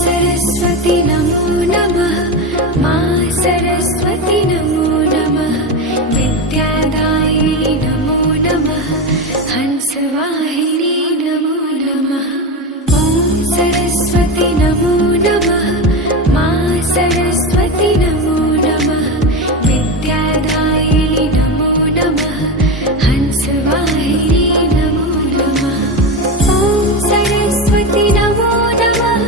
सरस्वती नमो नमः। मां सरस्वती नमो नमः। विद्यादायिनी नमो नमः। हंसवाहिनी नमो नमः। ॐ सरस्वती नमो नमः। मां सरस्वती नमो नमः। विद्यादायिनी नमो नमः। हंसवाहिनी नमो नमः। ॐ सरस्वती नमो नमः।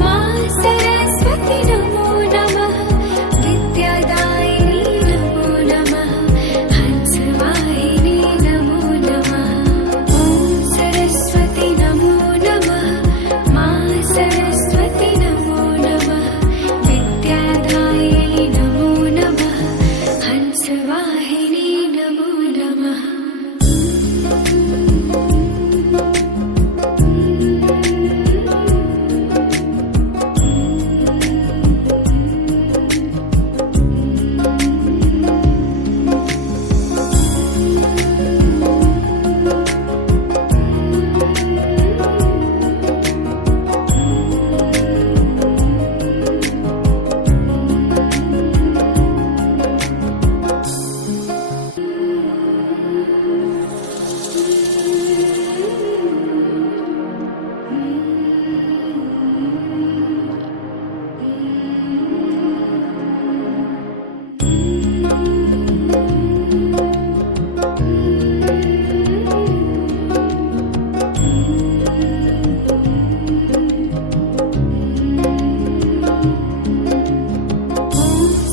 मां सरस्वती नमो नमः। विद्यादायिनी नमो नमः। हंसवाहिनी नमो नमः। ॐ सरस्वती नमो नमः। मां सरस्वती नमो नमः। विद्यादायिनी नमो नमः। हंसवाहिनी नमो नमः।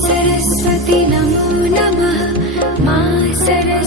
सरस्वती नमो नमः। मां सरस्वती